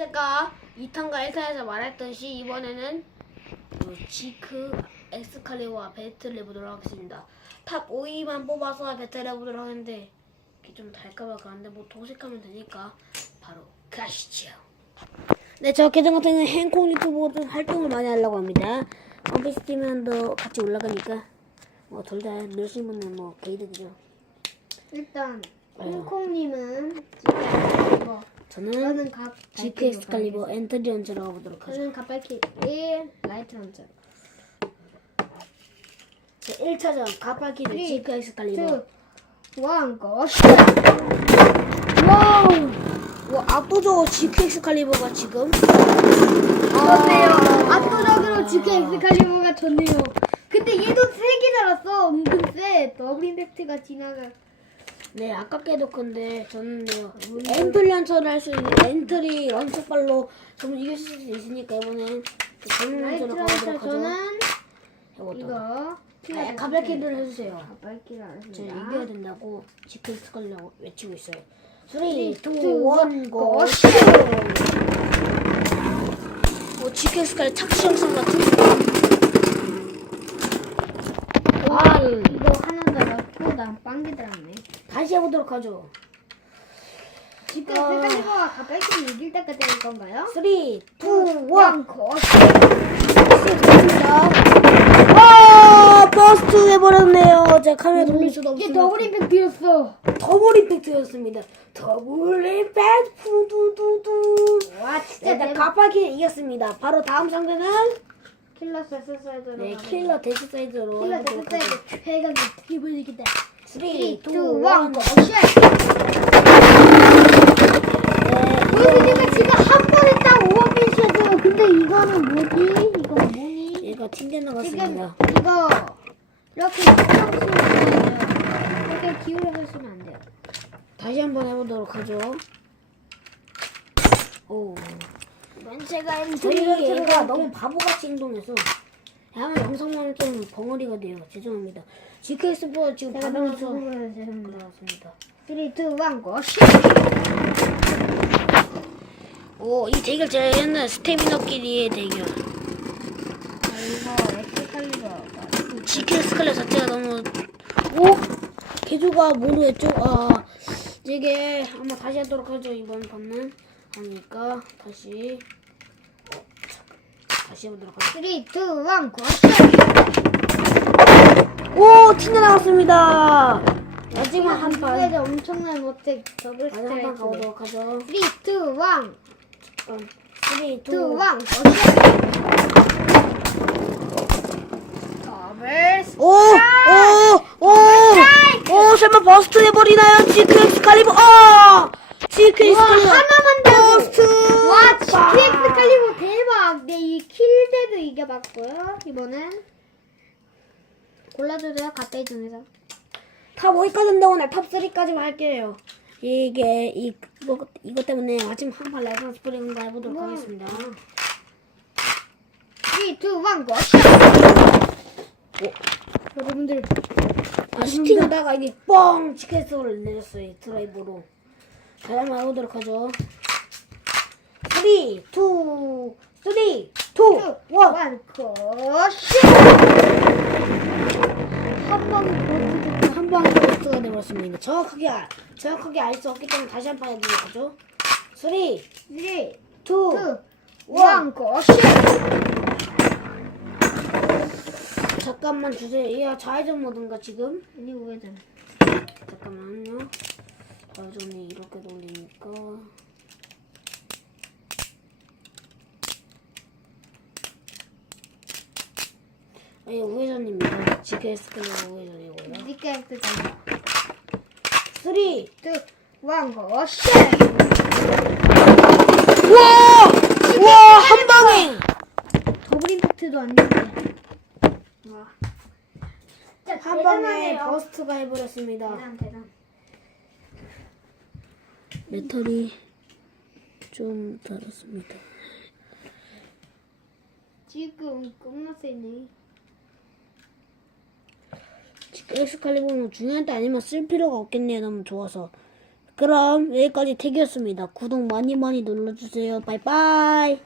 제가 2탄과 1탄에서 말했듯이 이번에는 그 지크 엑스칼리버 배틀을 해보도록 하겠습니다. 탑 5위만 뽑아서 배틀 해보도록 하는데 이게 좀 달까봐 그런데 뭐 도색하면 되니까 바로 가시죠. 네, 저 계정 같은 경우는 행콩 유튜브로 활동을 많이 하려고 합니다. 원피스 팀면도 같이 올라가니까 뭐 둘 다 늘시면은 뭐 개이득이죠. 일단 아유. 콩콩님은 지금 뭐 저는 각 지크 엑스칼리버 엔터리 언제로 가보도록 하죠. 저는 갑발키 1 라이트 런처 제 1차전 가파키드 쓰리, 지크 엑스칼리버. 2 1 고! 와우! 와 압도적으로 지크 엑스칼리버가 지금? 좋네요. 압도적으로 지크 엑스칼리버가 좋네요. 근데 얘도 세개 달았어 은근 세. 더블 임팩트가 지나가 네 아깝게도 근데 저는요 엔트리 런처를 할 수 있는 엔트리 런처발로 좀 이길 수 있으니까 이번엔 라이트 런처로 런처 가보도록 하죠. 저는 해보도록. 이거 아, 가발키드를 해주세요. 갑발키를 안 저 했습니다. 이겨야 된다고 지크 엑스칼리버 외치고 있어요. 3, 2, 1, two, one, 고! go! 뭐 지크 엑스칼리 착시 영상 같은 아, 이거 하나 더 넣고 난 빵개 들었네 다시 해보도록 하죠 지크 아. 엑스칼리버가 갑발키를 이길 때까지 할 건가요? 3, 2, 1 1 고! 됐습니다. 아, 버스트 해버렸네요. 제가 카메라 돌릴 수도 이게 없습니다. 더블 임팩트였어 더블 임팩트였습니다. 더블 임팩트 푸두두두. 와 진짜 일단 대박 가파키 이겼습니다. 바로 다음 상대는 킬러 세스 사이드로 네, 킬러 데스 사이드로 킬러 해보도록 하죠. 세스사이드 최강의 기분 이기다 3, 3, 2, 2, 1 1, 고! 네, 우리가 지금 한 번에 딱 5원피스였어요 근데 이거는 뭐지? 이건 뭐니? 얘가 튕겨 나갔습니다. 이거 이렇게 이렇게 기울여서 쓰면 안 돼요 다시 한번 해보도록 하죠. 오. 이건 제가 저희 엔트리 얘가 너무 바보같이 행동해서 하면 영상만 좀 벙어리가 돼요. 죄송합니다. 지금 제가 너무 받으면서 부끄러워서 죄송합니다 그렇습니다. 3, 2, 1 고! 오, 이 대결 제가 옛날 스태미너끼리의 대결. 아, 이거 엑스칼리버가 GK 스칼렛 자체가 너무 오 개조가 모르겠죠? 아 이게 아마 다시 하도록 하죠 이번 판은 하니까 다시 어, 다시 해보도록 하죠. 3, 2, 1 고! 오 튕겨나갔습니다. 마지막 한 판. 이번에 엄청난 어택 더블 마지막 한 판 스트라이크 가보도록 하죠. 3, 2, 1 3, 2, 1. 2, 1 더블 오! 오! 오! 오! 설마 버스트 해버리나요? 지크 엑스칼리버! 아! 지크 와 엑스칼리버! 하나만 되고 버스트! 와네 이 킬대도 이겨봤고요 이번엔 골라주세요 가까이 중에서 탑 5위까지 한다고 날탑 3까지만 할게요. 이게 이 이거, 이거 때문에 아침 한판 라이브 스프링 거 해보도록 우와. 하겠습니다. 3, 2, 1 고! 여러분들 아, 슈팅하다가 이게 뻥 치켓을 내렸어요. 이 드라이브로. 자, 한번 해보도록 하죠. 3, 2, 3, 2, 1. 1 고시 한 방에 버티고 한 방에 버스트가 되버렸습니다. 정확하게 알, 정확하게 알 수 없기 때문에 다시 한. 3, 2, 3, 2, 1. 1 고시 잠깐만 주세요. 좌회전 모드인가 지금? 아니 우회전 잠깐만요. 좌회전이 이렇게 돌리니까. 아, 예, 우회전입니다. GKS 클리어 우회전이고요. 니가 했잖아 3! 2, 2, 1 고시 우와! 우와! 한 방에! 더블 임팩트도 안 되는데 와 진짜 한 방에 대단하네요. 버스트가 해버렸습니다. 대단 대단 메탈이 좀 달았습니다. 지금 세네 엑스칼리버는 중요한 때 아니면 쓸 필요가 없겠네요. 너무 좋아서. 그럼 여기까지 택이었습니다. 구독 많이 많이 눌러주세요. 바이바이.